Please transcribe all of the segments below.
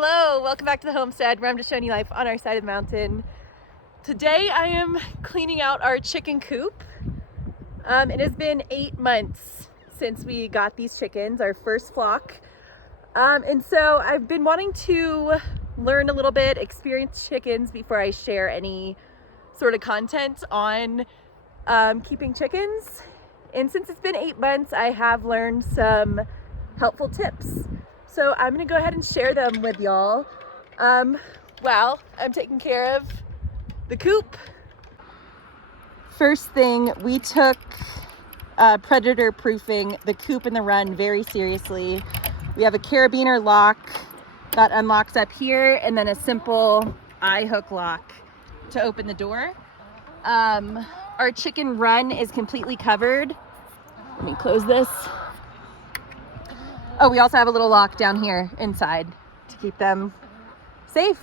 Hello, welcome back to the homestead where I'm just showing you life on our side of the mountain. Today I am cleaning out our chicken coop. It has been 8 months since we got these chickens, our first flock. And so I've been wanting to learn a little bit, experience chickens before I share any sort of content on keeping chickens. And since it's been 8 months, I have learned some helpful tips. So I'm gonna go ahead and share them with y'all while I'm taking care of the coop. First thing, we took predator proofing the coop and the run very seriously. We have a carabiner lock that unlocks up here and then a simple eye hook lock to open the door. Our chicken run is completely covered. Let me close this. Oh, we also have a little lock down here inside to keep them safe.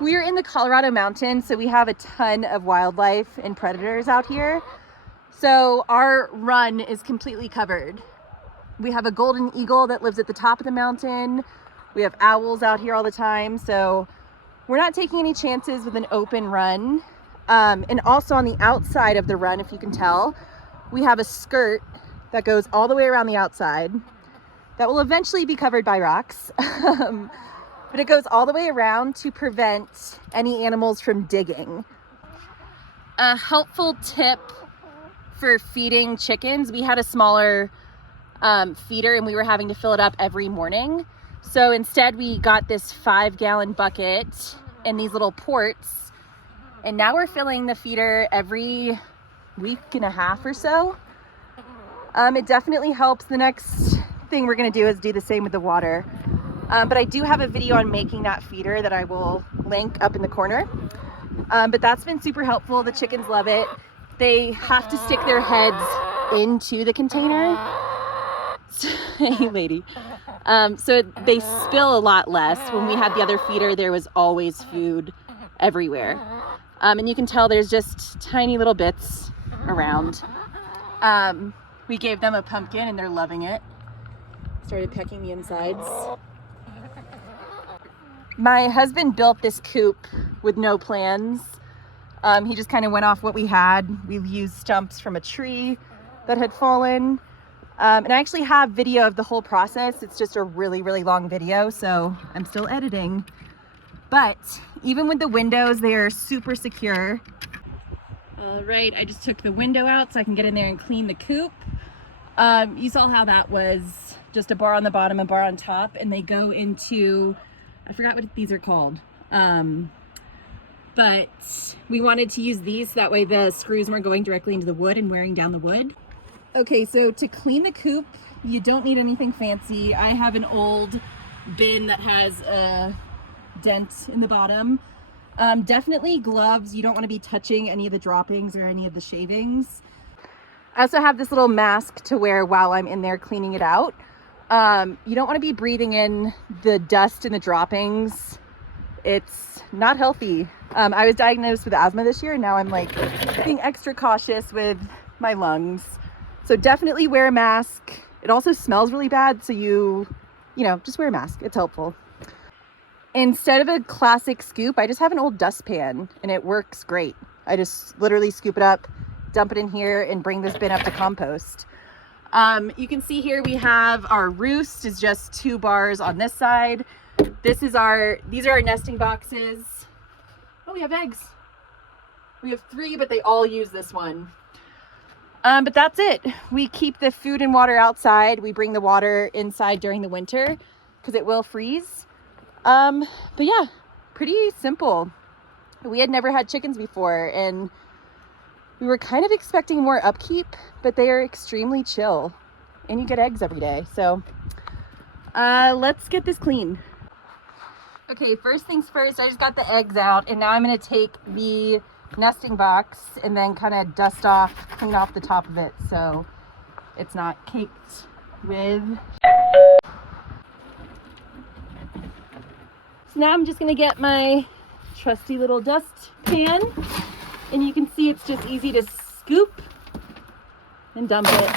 We're in the Colorado mountains, so we have a ton of wildlife and predators out here. So our run is completely covered. We have a golden eagle that lives at the top of the mountain. We have owls out here all the time. So we're not taking any chances with an open run. And also on the outside of the run, if you can tell, we have a skirt that goes all the way around the outside that will eventually be covered by rocks. But it goes all the way around to prevent any animals from digging. A helpful tip for feeding chickens, we had a smaller feeder and we were having to fill it up every morning. So instead we got this 5-gallon bucket and these little ports. And now we're filling the feeder every week and a half or so. It definitely helps. The next thing we're gonna do is do the same with the water. But I do have a video on making that feeder that I will link up in the corner. But that's been super helpful. The chickens love it. They have to stick their heads into the container. Hey lady. So they spill a lot less. When we had the other feeder, there was always food everywhere. And you can tell there's just tiny little bits around. We gave them a pumpkin and they're loving it. Started pecking the insides. My husband built this coop with no plans. He just kind of went off what we had. We used stumps from a tree that had fallen. And I actually have video of the whole process. It's just a really, really long video, so I'm still editing. But even with the windows, they are super secure. All right, I just took the window out so I can get in there and clean the coop. You saw how that was just a bar on the bottom, a bar on top, and they go into, I forgot what these are called. But we wanted to use these so that way the screws weren't going directly into the wood and wearing down the wood. Okay, so to clean the coop, you don't need anything fancy. I have an old bin that has a dent in the bottom. Definitely gloves. You don't want to be touching any of the droppings or any of the shavings. I also have this little mask to wear while I'm in there cleaning it out. You don't want to be breathing in the dust and the droppings. It's not healthy. I was diagnosed with asthma this year and now I'm like being extra cautious with my lungs. So definitely wear a mask. It also smells really bad, so you know, just wear a mask. It's helpful. Instead of a classic scoop, I just have an old dustpan and it works great. I just literally scoop it up, dump it in here and bring this bin up to compost. You can see here we have our roost is just 2 bars on this side. These are our nesting boxes. Oh, we have eggs. We have 3, but they all use this one. But that's it. We keep the food and water outside. We bring the water inside during the winter because it will freeze. But yeah, pretty simple. We had never had chickens before and we were kind of expecting more upkeep, but they are extremely chill and you get eggs every day. So let's get this clean. Okay, first things first, I just got the eggs out and now I'm gonna take the nesting box and then kind of dust off, clean off the top of it so it's not caked with. So now I'm just gonna get my trusty little dust pan and you can see it's just easy to scoop and dump it.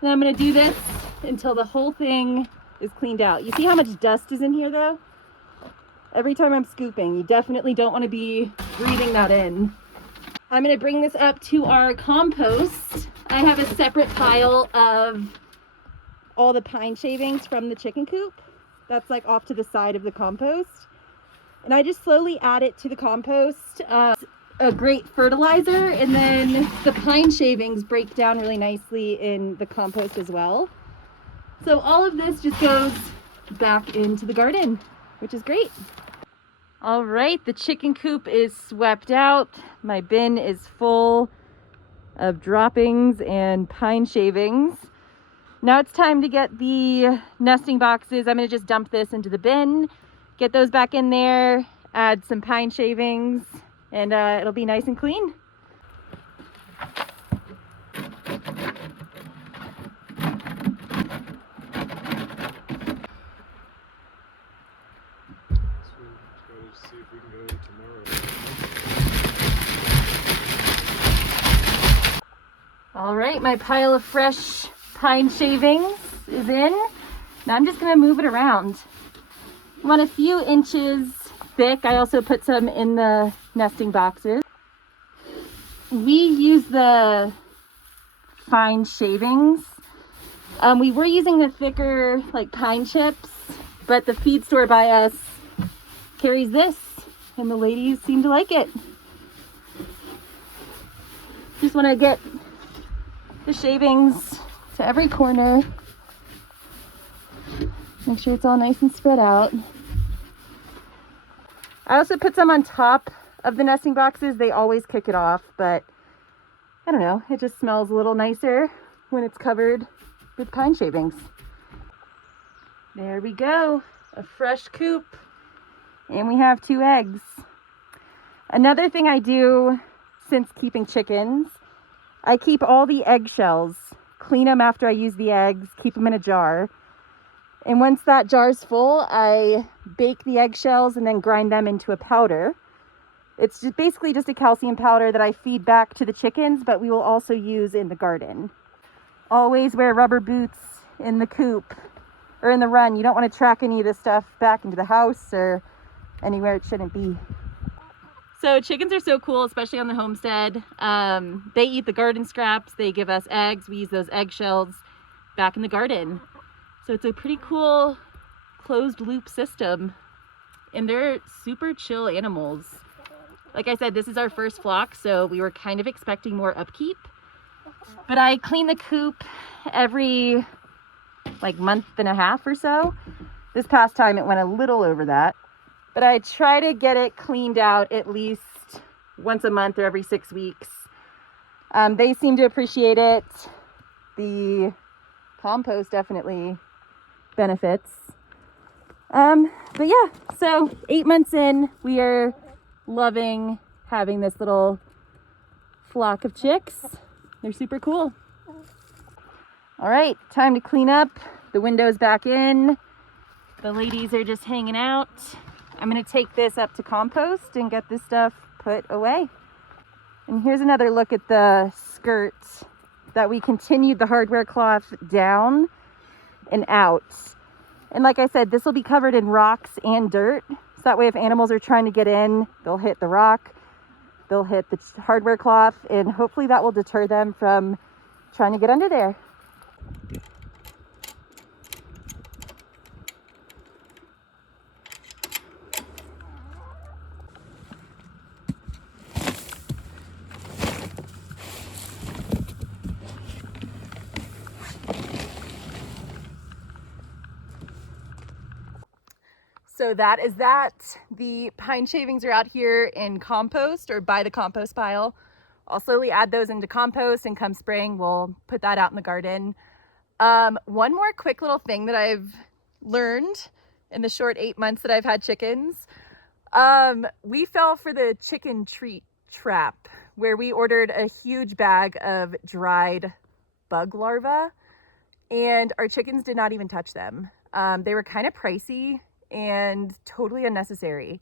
And I'm gonna do this until the whole thing is cleaned out. You see how much dust is in here though? Every time I'm scooping, you definitely don't want to be breathing that in. I'm going to bring this up to our compost. I have a separate pile of all the pine shavings from the chicken coop. That's like off to the side of the compost. And I just slowly add it to the compost. A great fertilizer, and then the pine shavings break down really nicely in the compost as well. So all of this just goes back into the garden, which is great. All right, the chicken coop is swept out. My bin is full of droppings and pine shavings. Now it's time to get the nesting boxes. I'm gonna just dump this into the bin, get those back in there, add some pine shavings, and it'll be nice and clean. See if we can go tomorrow. All right, my pile of fresh pine shavings is in. Now I'm just gonna move it around. I want a few inches thick. I also put some in the nesting boxes. We use the fine shavings. We were using the thicker like pine chips, but the feed store by us carries this, and the ladies seem to like it. Just want to get the shavings to every corner. Make sure it's all nice and spread out. I also put some on top of the nesting boxes. They always kick it off, but I don't know, it just smells a little nicer when it's covered with pine shavings. There we go, a fresh coop. And we have 2 eggs. Another thing I do since keeping chickens, I keep all the eggshells, clean them after I use the eggs, keep them in a jar. And once that jar's full, I bake the eggshells and then grind them into a powder. It's just basically just a calcium powder that I feed back to the chickens, but we will also use in the garden. Always wear rubber boots in the coop or in the run. You don't want to track any of this stuff back into the house or anywhere it shouldn't be. So chickens are so cool, especially on the homestead. They eat the garden scraps, they give us eggs, we use those eggshells back in the garden. So it's a pretty cool closed loop system, and they're super chill animals. Like I said, this is our first flock, so we were kind of expecting more upkeep, but I clean the coop every like month and a half or so. This past time it went a little over that. But I try to get it cleaned out at least once a month or every 6 weeks. They seem to appreciate it. The compost definitely benefits. But yeah, so 8 months in, we are loving having this little flock of chicks. They're super cool. All right, time to clean up. The window's back in. The ladies are just hanging out. I'm gonna take this up to compost and get this stuff put away. And here's another look at the skirt that we continued the hardware cloth down and out. And like I said, this will be covered in rocks and dirt. So that way if animals are trying to get in, they'll hit the rock, they'll hit the hardware cloth, and hopefully that will deter them from trying to get under there. So that is that. The pine shavings are out here in compost or by the compost pile. I'll slowly add those into compost, and come spring, we'll put that out in the garden. One more quick little thing that I've learned in the short 8 months that I've had chickens. We fell for the chicken treat trap where we ordered a huge bag of dried bug larvae, and our chickens did not even touch them. They were kind of pricey and totally unnecessary.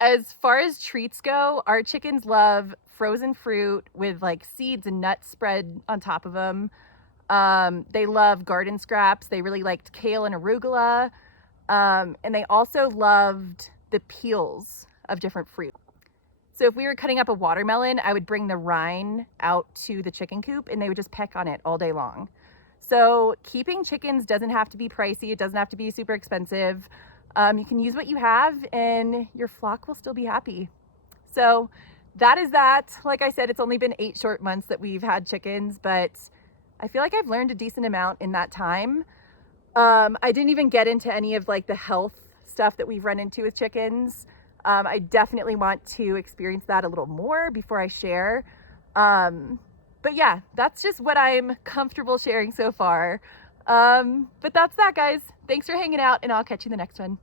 As far as treats go, our chickens love frozen fruit with like seeds and nuts spread on top of them. They love garden scraps. They really liked kale and arugula. And they also loved the peels of different fruit. So if we were cutting up a watermelon, I would bring the rind out to the chicken coop and they would just peck on it all day long. So keeping chickens doesn't have to be pricey. It doesn't have to be super expensive. You can use what you have and your flock will still be happy. So that is that. Like I said, it's only been 8 short months that we've had chickens, but I feel like I've learned a decent amount in that time. I didn't even get into any of like the health stuff that we've run into with chickens. I definitely want to experience that a little more before I share. But yeah, that's just what I'm comfortable sharing so far. But that's that, guys. Thanks for hanging out and I'll catch you in the next one.